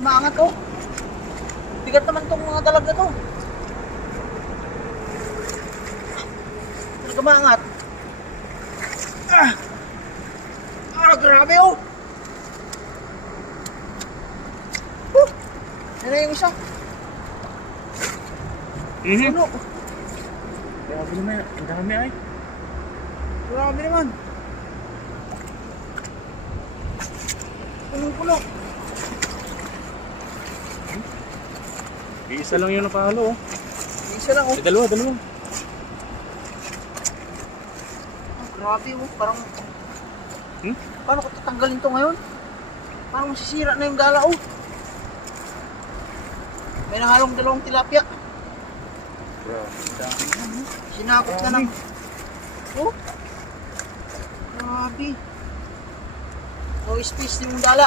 Umaangat oh. Bigat naman tong mga dalag na to. Talaga maangat. Grabe oh. Yan na yung isa. Ano? Grabe naman. Ang dami ay. Grabe naman. Puno-puno. Isa lang yung napahalo oh. Isa lang oh. Dalawa. Grabe oh. Parang... Hmm? Paano ko tatanggalin to ngayon? Parang masisira na yung gala oh. May nangalong dalawang tilapia. Grabe. Sinakot na ng... Oh. Grabe. No space yung dala.